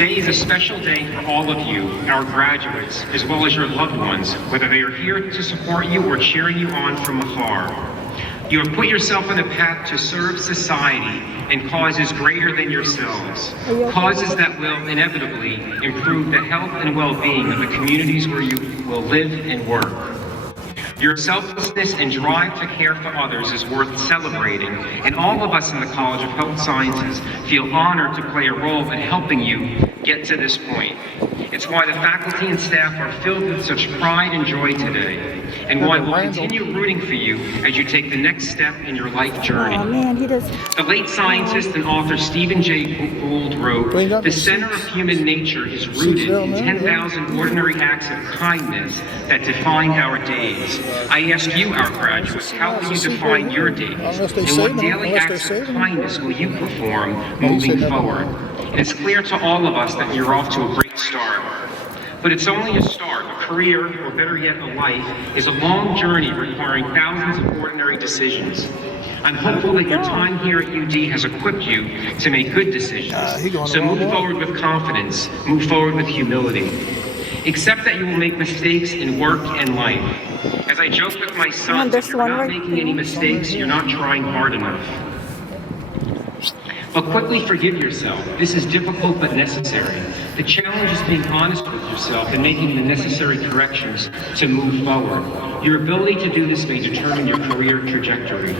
Today is a special day for all of you, our graduates, as well as your loved ones, whether they are here to support you or cheering you on from afar. You have put yourself on a path to serve society in causes greater than yourselves, causes that will inevitably improve the health and well-being of the communities where you will live and work. Your selflessness and drive to care for others is worth celebrating, and all of us in the College of Health Sciences feel honored to play a role in helping you get to this point. It's why the faculty and staff are filled with such pride and joy today, and why we'll continue rooting for you as you take the next step in your life journey. Oh, man, he does. The late scientist and author Stephen Jay Gould wrote, "The center of human nature is rooted in 10,000 ordinary acts of kindness that define our days." I ask you, our graduates, how will you define your days? And what daily acts of kindness will you perform moving forward? And it's clear to all of us that you're off to a great start. But it's only a start. A career, or better yet, a life, is a long journey requiring thousands of ordinary decisions. I'm hopeful that your time here at UD has equipped you to make good decisions. So move forward with confidence, move forward with humility. Accept that you will make mistakes in work and life. As I joke with my sons, if you're not making any mistakes, you're not trying hard enough. But quickly forgive yourself. This is difficult but necessary. The challenge is being honest with yourself and making the necessary corrections to move forward. Your ability to do this may determine your career trajectory.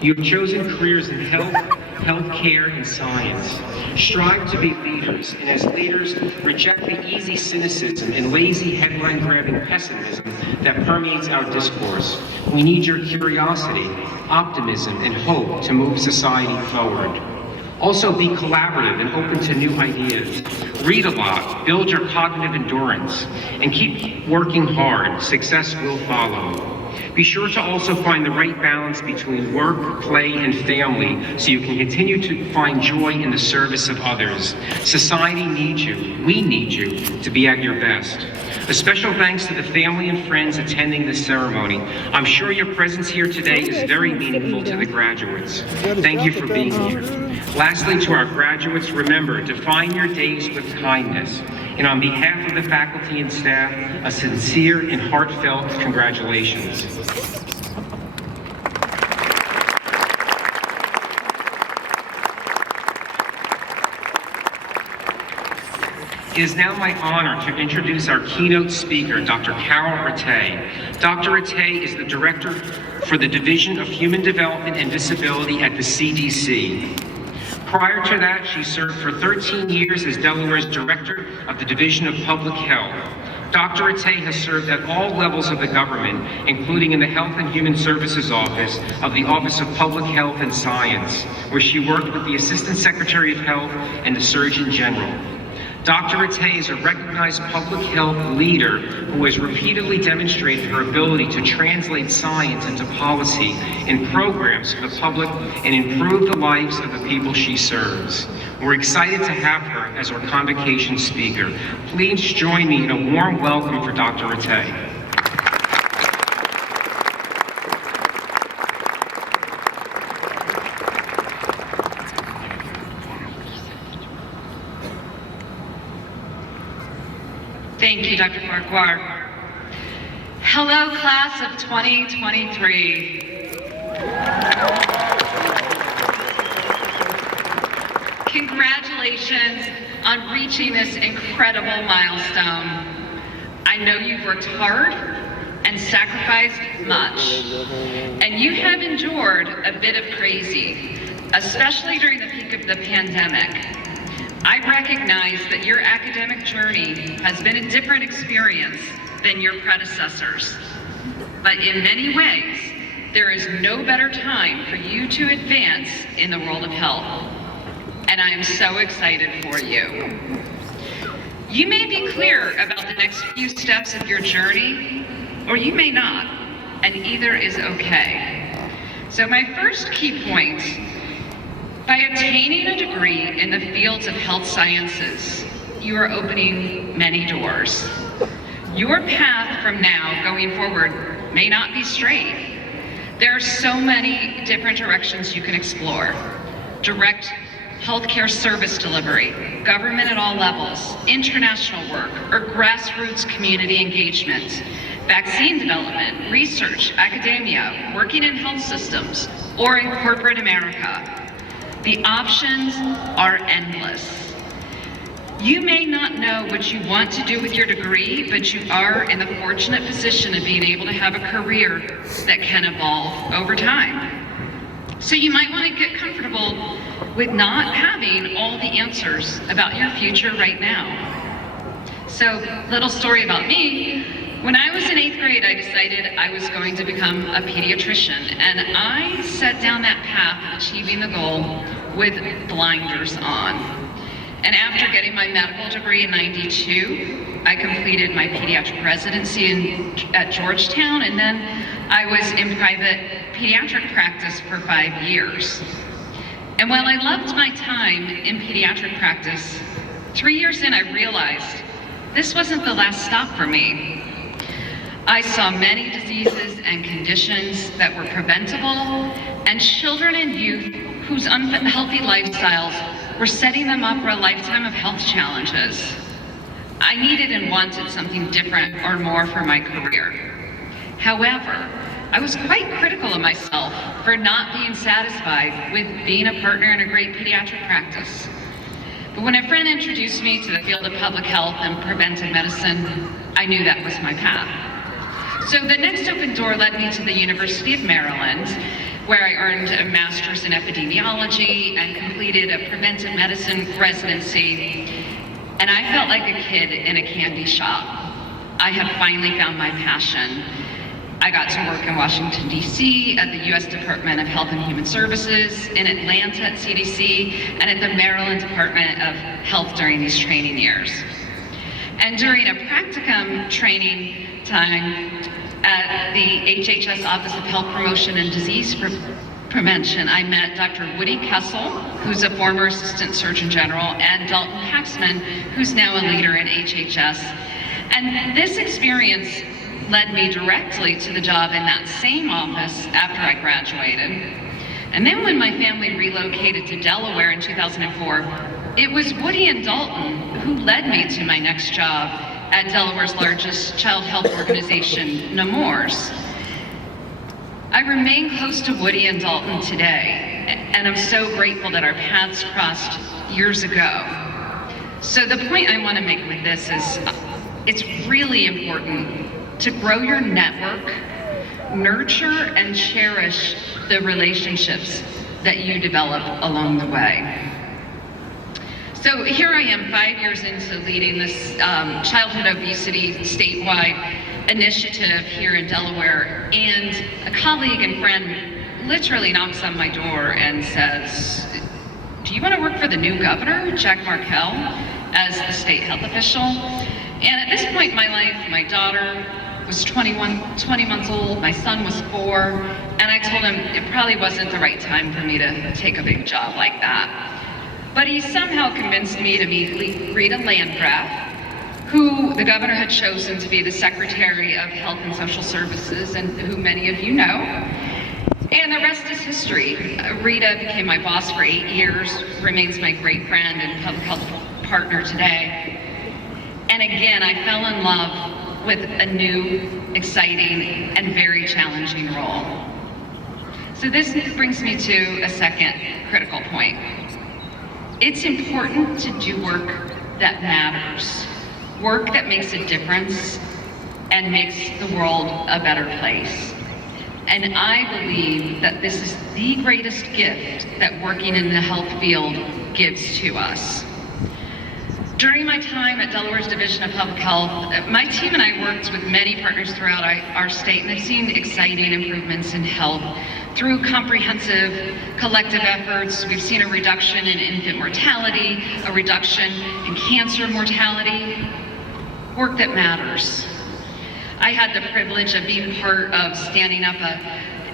You have chosen careers in health, healthcare, and science. Strive to be leaders, and as leaders, reject the easy cynicism and lazy headline-grabbing pessimism that permeates our discourse. We need your curiosity, optimism, and hope to move society forward. Also, be collaborative and open to new ideas. Read a lot, build your cognitive endurance, and keep working hard. Success will follow. Be sure to also find the right balance between work, play, and family so you can continue to find joy in the service of others. Society needs you. We need you to be at your best. A special thanks to the family and friends attending this ceremony. I'm sure your presence here today is very meaningful to the graduates. Thank you for being here. Lastly, to our graduates, remember, define your days with kindness. And on behalf of the faculty and staff, a sincere and heartfelt congratulations. It is now my honor to introduce our keynote speaker, Dr. Carol Rattay. Dr. Rattay is the Director for the Division of Human Development and Disability at the CDC. Prior to that, she served for 13 years as Delaware's Director of the Division of Public Health. Dr. Rattay has served at all levels of the government, including in the Health and Human Services Office of the Office of Public Health and Science, where she worked with the Assistant Secretary of Health and the Surgeon General. Dr. Rattay is a recognized public health leader who has repeatedly demonstrated her ability to translate science into policy and programs for the public and improve the lives of the people she serves. We're excited to have her as our convocation speaker. Please join me in a warm welcome for Dr. Rattay. Thank you, Dr. Farquhar. Hello, class of 2023. Congratulations on reaching this incredible milestone. I know you've worked hard and sacrificed much, and you have endured a bit of crazy, especially during the peak of the pandemic. I recognize that your academic journey has been a different experience than your predecessors. But in many ways, there is no better time for you to advance in the world of health. And I am so excited for you. You may be clear about the next few steps of your journey, or you may not, and either is okay. So my first key point: by obtaining a degree in the fields of health sciences, you are opening many doors. Your path from now going forward may not be straight. There are so many different directions you can explore. Direct healthcare service delivery, government at all levels, international work, or grassroots community engagement, vaccine development, research, academia, working in health systems, or in corporate America. The options are endless. You may not know what you want to do with your degree, but you are in the fortunate position of being able to have a career that can evolve over time. So you might want to get comfortable with not having all the answers about your future right now. So, little story about me. When I was in 8th grade, I decided I was going to become a pediatrician, and I set down that path of achieving the goal with blinders on. And after getting my medical degree in '92, I completed my pediatric residency at Georgetown, and then I was in private pediatric practice for 5 years. And while I loved my time in pediatric practice, 3 years in I realized this wasn't the last stop for me. I saw many diseases and conditions that were preventable, and children and youth whose unhealthy lifestyles were setting them up for a lifetime of health challenges. I needed and wanted something different or more for my career. However, I was quite critical of myself for not being satisfied with being a partner in a great pediatric practice. But when a friend introduced me to the field of public health and preventive medicine, I knew that was my path. So the next open door led me to the University of Maryland, where I earned a master's in epidemiology and completed a preventive medicine residency. And I felt like a kid in a candy shop. I had finally found my passion. I got to work in Washington, D.C. at the U.S. Department of Health and Human Services, in Atlanta at CDC, and at the Maryland Department of Health during these training years. And during a practicum training time at the HHS Office of Health Promotion and Disease Prevention, I met Dr. Woody Kessel, who's a former Assistant Surgeon General, and Dalton Paxman, who's now a leader in HHS. And this experience led me directly to the job in that same office after I graduated. And then when my family relocated to Delaware in 2004, it was Woody and Dalton who led me to my next job at Delaware's largest child health organization, Nemours. I remain close to Woody and Dalton today, and I'm so grateful that our paths crossed years ago. So the point I want to make with this is it's really important to grow your network, nurture and cherish the relationships that you develop along the way. So here I am 5 years into leading this childhood obesity statewide initiative here in Delaware, and a colleague and friend literally knocks on my door and says, "Do you want to work for the new governor, Jack Markell, as the state health official?" And at this point in my life, my daughter was 20 months old, my son was 4, and I told him it probably wasn't the right time for me to take a big job like that. But he somehow convinced me to meet Rita Landgraf, who the governor had chosen to be the Secretary of Health and Social Services, and who many of you know. And the rest is history. Rita became my boss for 8 years, remains my great friend and public health partner today. And again, I fell in love with a new, exciting, and very challenging role. So this brings me to a second critical point. It's important to do work that matters, work that makes a difference and makes the world a better place. And I believe that this is the greatest gift that working in the health field gives to us. During my time at Delaware's Division of Public Health, my team and I worked with many partners throughout our state, and I've seen exciting improvements in health through comprehensive collective efforts. We've seen a reduction in infant mortality, a reduction in cancer mortality, work that matters. I had the privilege of being part of standing up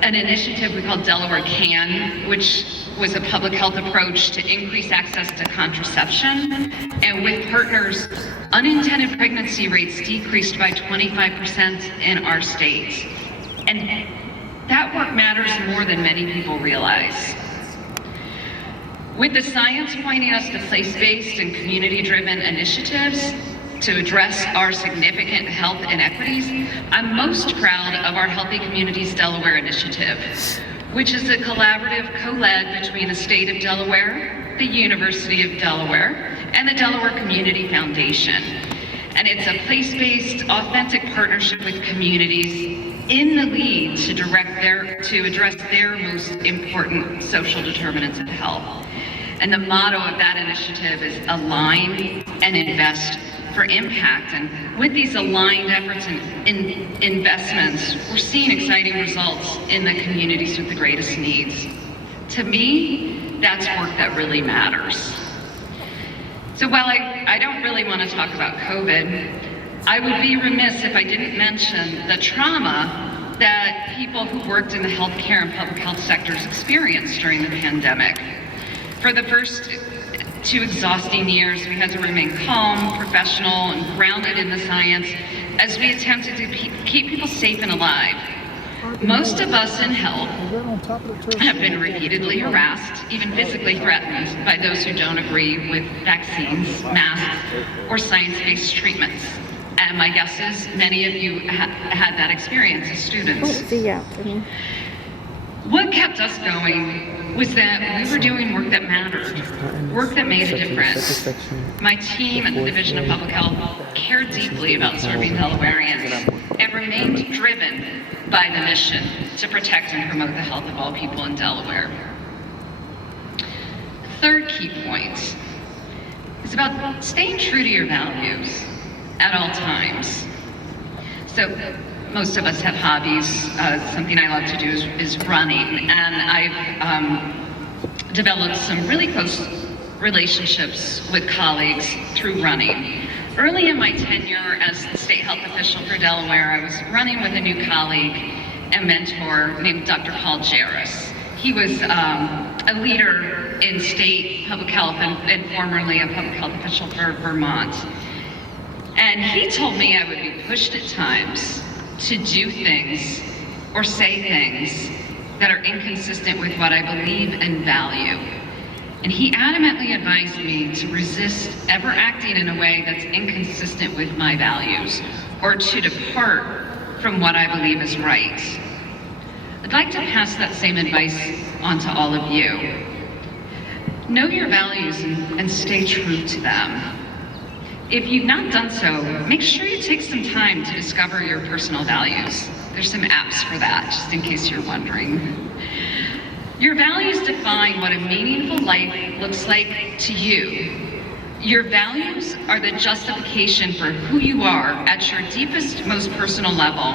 an initiative we called Delaware CAN, which was a public health approach to increase access to contraception. And with partners, unintended pregnancy rates decreased by 25% in our state. And that work matters more than many people realize. With the science pointing us to place-based and community-driven initiatives to address our significant health inequities, I'm most proud of our Healthy Communities Delaware initiative, which is a collaborative co-led between the state of Delaware, the University of Delaware, and the Delaware Community Foundation. And it's a place-based, authentic partnership with communities in the lead to address their most important social determinants of health. And the motto of that initiative is align and invest for impact. And with these aligned efforts and investments, we're seeing exciting results in the communities with the greatest needs. To me, that's work that really matters. So while I don't really want to talk about COVID, I would be remiss if I didn't mention the trauma that people who worked in the healthcare and public health sectors experienced during the pandemic. For the first 2 exhausting years, we had to remain calm, professional, and grounded in the science as we attempted to keep people safe and alive. Most of us in health have been repeatedly harassed, even physically threatened, by those who don't agree with vaccines, masks, or science-based treatments. And my guess is many of you had that experience as students. What kept us going was that we were doing work that mattered, work that made a difference. My team at the Division of Public Health cared deeply about serving Delawareans and remained driven by the mission to protect and promote the health of all people in Delaware. Third key point is about staying true to your values at all times. So most of us have hobbies. Something I love to do is running, and I've developed some really close relationships with colleagues through running. Early in my tenure as the state health official for Delaware, I was running with a new colleague and mentor named Dr. Paul Jarris. He was a leader in state public health and formerly a public health official for Vermont. And he told me I would be pushed at times to do things or say things that are inconsistent with what I believe and value. And he adamantly advised me to resist ever acting in a way that's inconsistent with my values or to depart from what I believe is right. I'd like to pass that same advice on to all of you. Know your values and stay true to them. If you've not done so, make sure you take some time to discover your personal values. There's some apps for that, just in case you're wondering. Your values define what a meaningful life looks like to you. Your values are the justification for who you are at your deepest, most personal level.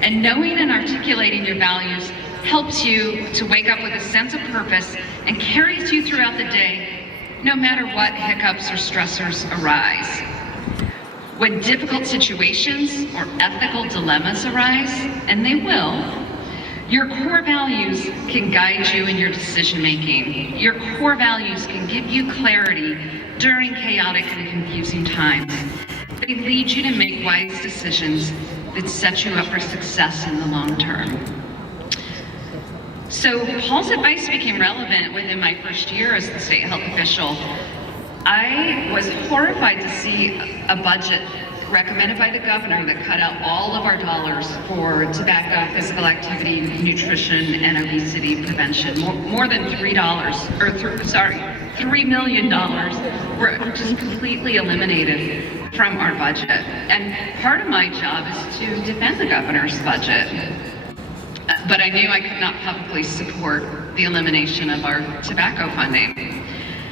And knowing and articulating your values helps you to wake up with a sense of purpose and carries you throughout the day, no matter what hiccups or stressors arise. When difficult situations or ethical dilemmas arise, and they will, your core values can guide you in your decision making. Your core values can give you clarity during chaotic and confusing times. They lead you to make wise decisions that set you up for success in the long term. So Paul's advice became relevant within my first year as the state health official. I was horrified to see a budget recommended by the governor that cut out all of our dollars for tobacco, physical activity, nutrition, and obesity prevention. More than $3 million were just completely eliminated from our budget. And part of my job is to defend the governor's budget. But I knew I could not publicly support the elimination of our tobacco funding.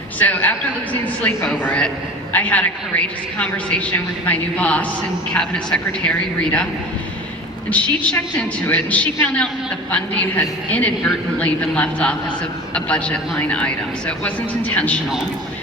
So after losing sleep over it, I had a courageous conversation with my new boss and cabinet secretary, Rita, and she checked into it and she found out that the funding had inadvertently been left off as a budget line item, so it wasn't intentional.